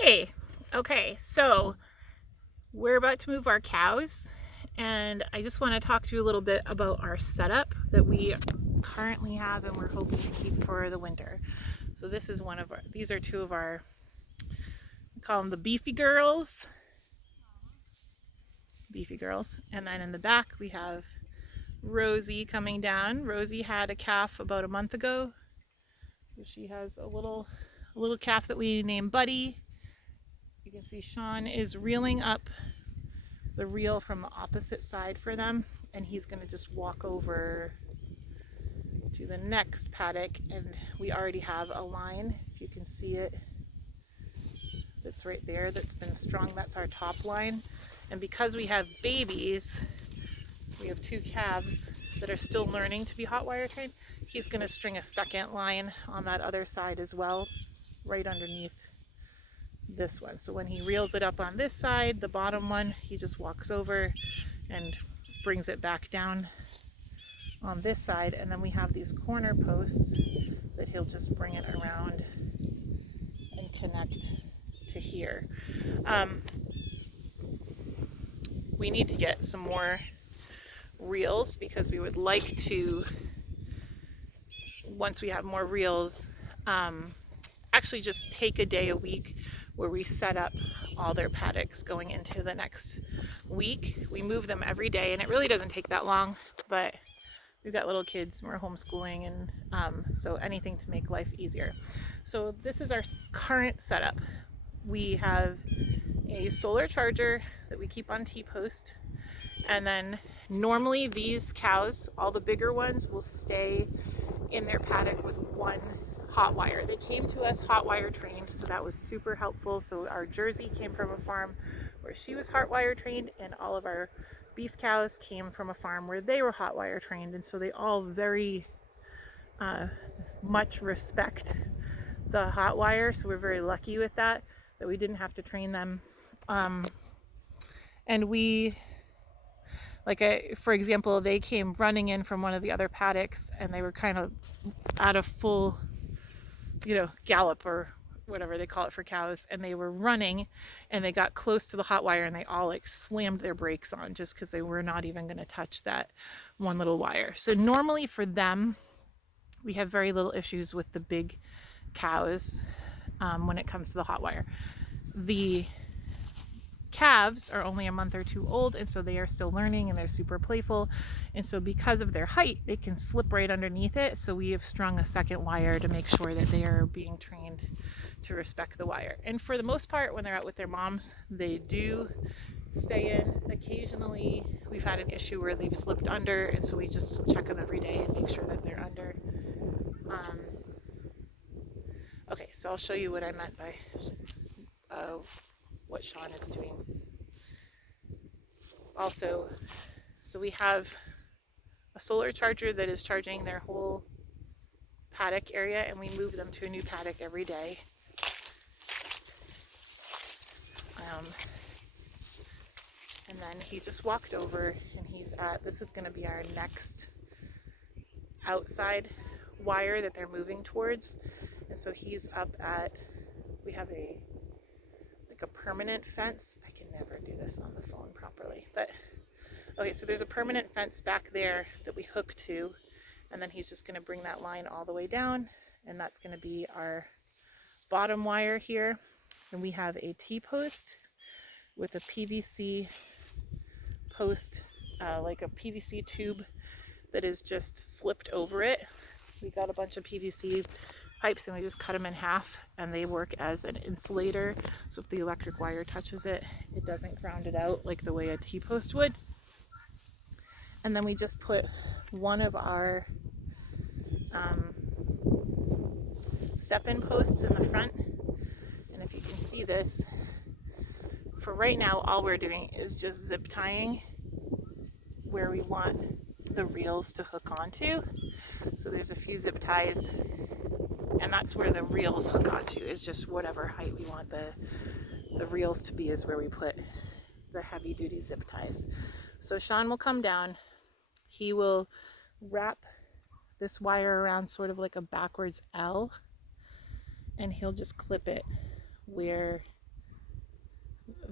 Hey, okay, so we're about to move our cows, and I just want to talk to you a little bit about our setup that we currently have and we're hoping to keep for the winter. So this is these are two of our, we call them the beefy girls. And then in the back we have Rosie coming down. Rosie had a calf about a month ago. So she has a little calf that we named Buddy. You can see Sean is reeling up the reel from the opposite side for them, and he's going to just walk over to the next paddock, and we already have a line, if you can see it, that's right there, that's been strung. That's our top line. And because we have babies, we have two calves that are still learning to be hot wire trained, he's going to string a second line on that other side as well, right underneath this one. So when he reels it up on this side, the bottom one, he just walks over and brings it back down on this side. And then we have these corner posts that he'll just bring it around and connect to here. We need to get some more reels because we would like to, once we have more reels, actually just take a day a week where we set up all their paddocks going into the next week. We move them every day, and it really doesn't take that long, but we've got little kids and we're homeschooling, and so anything to make life easier. So this is our current setup. We have a solar charger that we keep on T-post, and then normally these cows, all the bigger ones, will stay in their paddock with one hot wire. They came to us hot wire trained, so that was super helpful. So our Jersey came from a farm where she was hot wire trained, and all of our beef cows came from a farm where they were hot wire trained, and so they all very much respect the hot wire. So we're very lucky with that we didn't have to train them. And we, for example, they came running in from one of the other paddocks, and they were kind of at a full, gallop or whatever they call it for cows, and they were running, and they got close to the hot wire, and they all slammed their brakes on just because they were not even going to touch that one little wire. So normally for them, we have very little issues with the big cows when it comes to the hot wire. The calves are only a month or two old, and so they are still learning, and they're super playful, and so because of their height, they can slip right underneath it. So we have strung a second wire to make sure that they are being trained to respect the wire. And for the most part, when they're out with their moms, they do stay in. Occasionally we've had an issue where they've slipped under, and so we just check them every day and make sure that they're under. Okay, so I'll show you what I meant by what Sean is doing. Also, so we have a solar charger that is charging their whole paddock area, and we move them to a new paddock every day. And then he just walked over, and this is going to be our next outside wire that they're moving towards. And so he's up at, we have a permanent fence. I can never do this on the phone properly, but okay, so there's a permanent fence back there that we hook to, and then he's just going to bring that line all the way down, and that's going to be our bottom wire here. And we have a T-post with a PVC post, like a PVC tube that is just slipped over it. We got a bunch of PVC pipes, and we just cut them in half, and they work as an insulator, so if the electric wire touches it, it doesn't ground it out like the way a T-post would. And then we just put one of our step-in posts in the front, and if you can see this, for right now all we're doing is just zip tying where we want the reels to hook onto. So there's a few zip ties, and that's where the reels hook onto, is just whatever height we want the reels to be is where we put the heavy duty zip ties. So Sean will come down, he will wrap this wire around sort of like a backwards L, and he'll just clip it where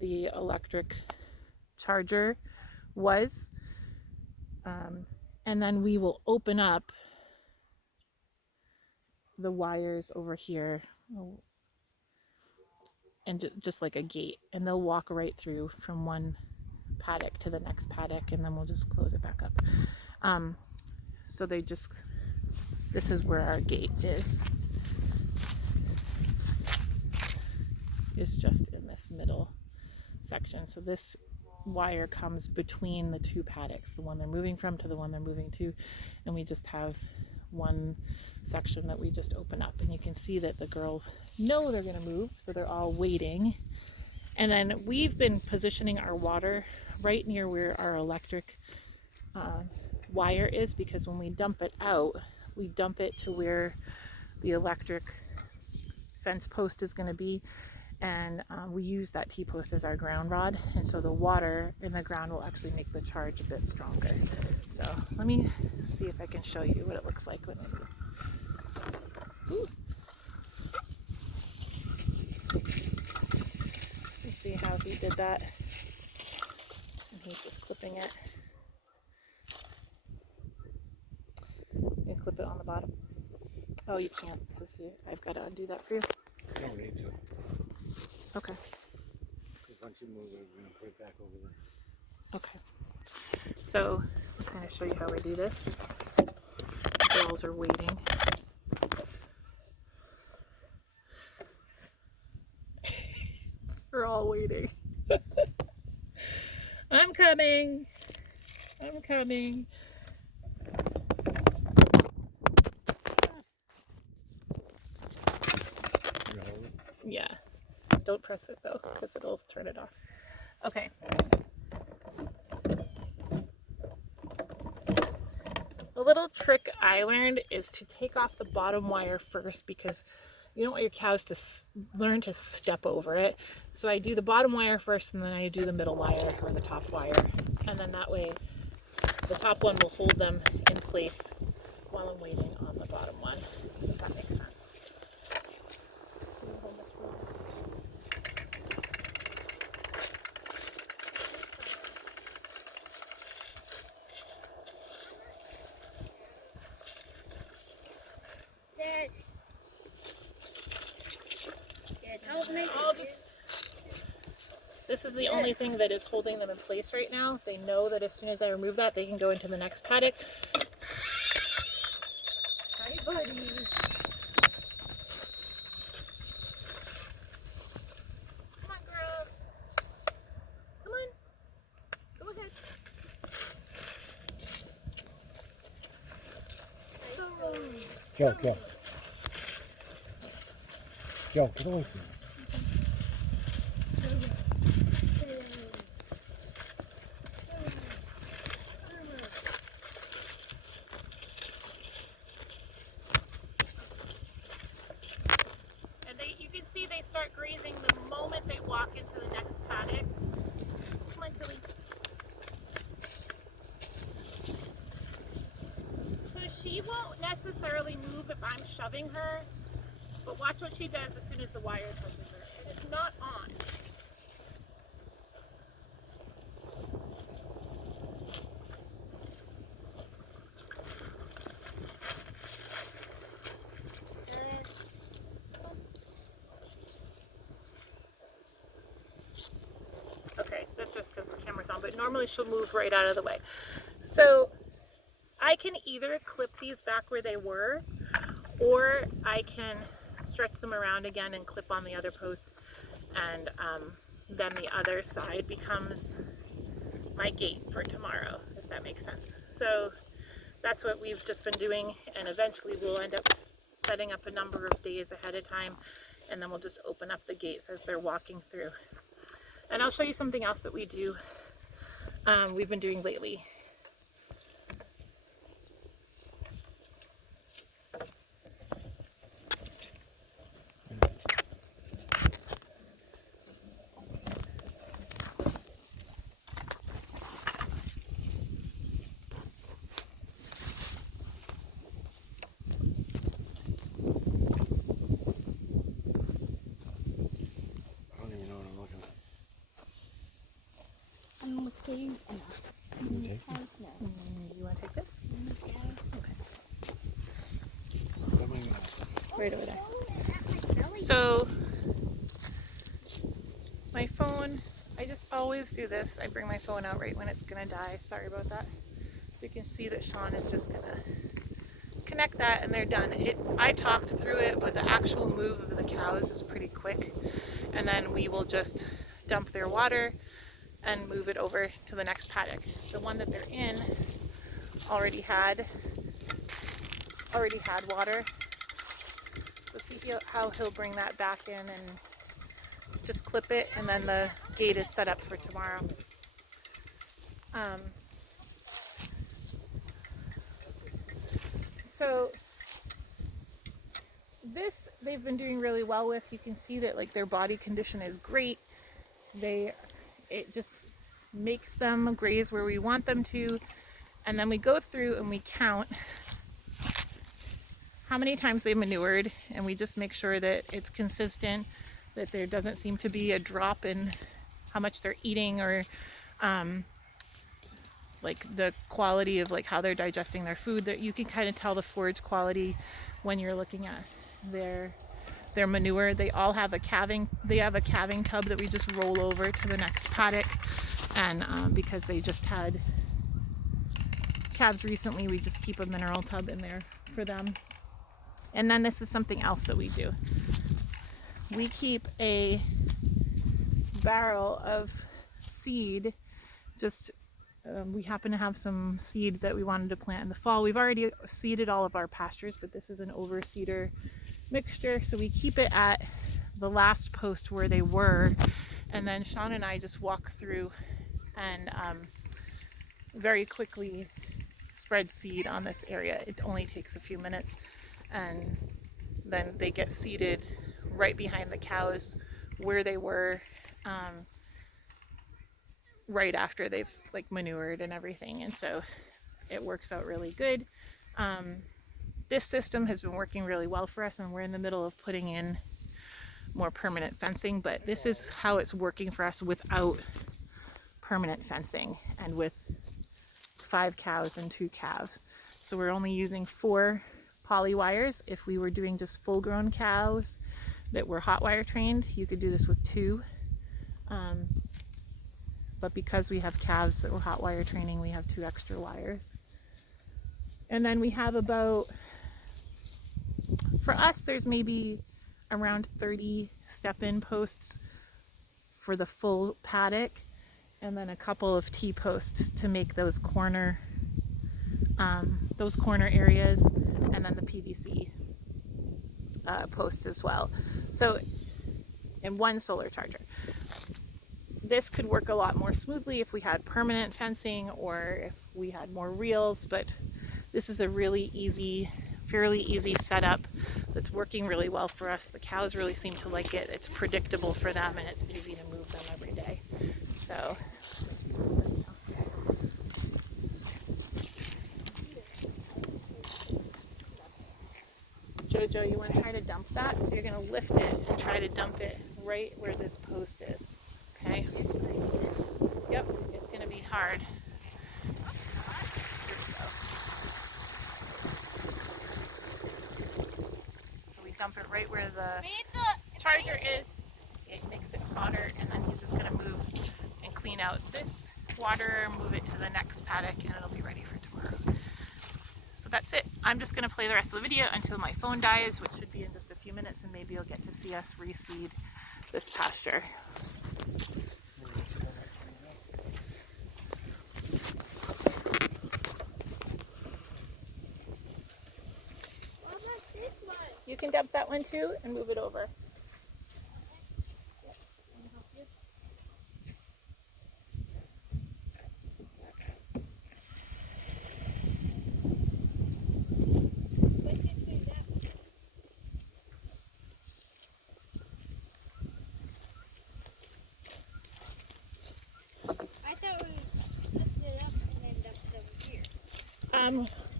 the electric charger was. And then we will open up the wires over here, and just like a gate, and they'll walk right through from one paddock to the next paddock, and then we'll just close it back up. So this is where our gate is. It's just in this middle section. So this wire comes between the two paddocks, the one they're moving from to the one they're moving to, and we just have one section that we just open up, and you can see that the girls know they're going to move, so they're all waiting. And then we've been positioning our water right near where our electric wire is, because when we dump it out, we dump it to where the electric fence post is going to be, and we use that T-post as our ground rod, and so the water in the ground will actually make the charge a bit stronger. So let me see if I can show you what it looks like when I do. Let's see how he did that. And he's just clipping it. You clip it on the bottom. Oh, you can't, because I've got to undo that for you. You don't need to. Okay. Because once you move it, we're going to put it back over there. Okay. So I'll kind of show you how I do this. The girls are waiting. We're all waiting. I'm coming. I'm coming. Yeah. Don't press it though, because it'll turn it off. Okay. A little trick I learned is to take off the bottom wire first, because you don't want your cows to learn to step over it. So I do the bottom wire first, and then I do the middle wire, or the top wire. And then that way the top one will hold them in place while I'm waiting on the bottom one, if that makes sense. This is the only thing that is holding them in place right now. They know that as soon as I remove that, they can go into the next paddock. Hi, buddy. Come on, girls. Come on. Go ahead. Joe, Joe. Joe, get away from me. See, they start grazing the moment they walk into the next paddock. Come on, Tilly. So she won't necessarily move if I'm shoving her, but watch what she does as soon as the wire touches her. And it's not on. Okay, that's just because the camera's on, but normally she'll move right out of the way. So I can either clip these back where they were, or I can stretch them around again and clip on the other post, and then the other side becomes my gate for tomorrow, if that makes sense. So that's what we've just been doing, and eventually we'll end up setting up a number of days ahead of time, and then we'll just open up the gates as they're walking through. And I'll show you something else that we do, we've been doing lately. right over there. So my phone, I just always do this. I bring my phone out right when it's gonna die. Sorry about that. So you can see that Sean is just gonna connect that and they're done. I talked through it, but the actual move of the cows is pretty quick. And then we will just dump their water and move it over to the next paddock. The one that they're in already had water. So see how he'll bring that back in and just clip it, and then the gate is set up for tomorrow. So this they've been doing really well with. You can see that like their body condition is great. It just makes them graze where we want them to, and then we go through and we count how many times they manured, and we just make sure that it's consistent, that there doesn't seem to be a drop in how much they're eating, or like the quality of like how they're digesting their food. That you can kind of tell the forage quality when you're looking at their manure. They all have a calving tub that we just roll over to the next paddock, and because they just had calves recently, we just keep a mineral tub in there for them. And then this is something else that we do. We keep a barrel of seed. We happen to have some seed that we wanted to plant in the fall. We've already seeded all of our pastures, but this is an overseeder mixture. So we keep it at the last post where they were. And then Sean and I just walk through and very quickly spread seed on this area. It only takes a few minutes. And then they get seeded right behind the cows where they were right after they've like manured and everything, and so it works out really good. This system has been working really well for us, and we're in the middle of putting in more permanent fencing, but this is how it's working for us without permanent fencing and with 5 cows and 2 calves. So we're only using 4 poly wires. If we were doing just full-grown cows that were hot wire trained, you could do this with 2. But because we have calves that were hot wire training, we have 2 extra wires. And then we have about, for us, there's maybe around 30 step-in posts for the full paddock, and then a couple of T-posts to make those corner areas, and then the PVC posts as well. So, and 1 solar charger. This could work a lot more smoothly if we had permanent fencing or if we had more reels, but this is a really easy, fairly easy setup that's working really well for us. The cows really seem to like it. It's predictable for them, and it's easy to move them every day. So, just move this down. Jojo, you want to try to dump that? So you're going to lift it and try to dump it right where this post is. Okay? Yep, it's going to be hard. So, let's go. So we dump it right where the charger is. It makes it hotter, and then he's just going to move and clean out this water, move it to the next paddock, and it'll be ready for tomorrow. So that's it. I'm just going to play the rest of the video until my phone dies, which should be in just a few minutes, and maybe you'll get to see us reseed this pasture. You can dump that one too and move it over.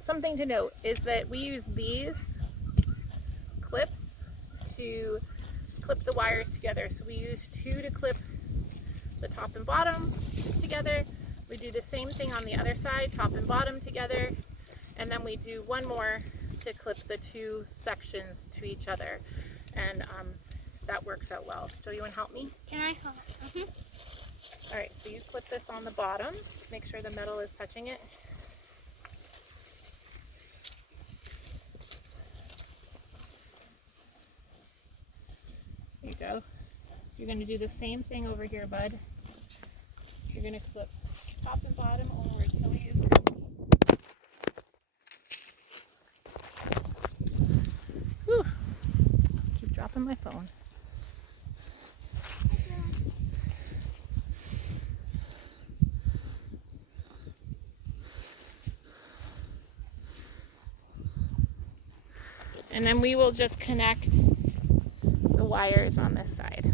Something to note is that we use these clips to clip the wires together. So we use 2 to clip the top and bottom together. We do the same thing on the other side, top and bottom together, and then we do 1 more to clip the two sections to each other, and that works out well. Joe, you want to help me? Can I help? All right, so you clip this on the bottom. Make sure the metal is touching it. There you go. You're going to do the same thing over here, bud. You're going to clip top and bottom over where Tilly is. Whew. Keep dropping my phone. And then we will just connect the wires on this side.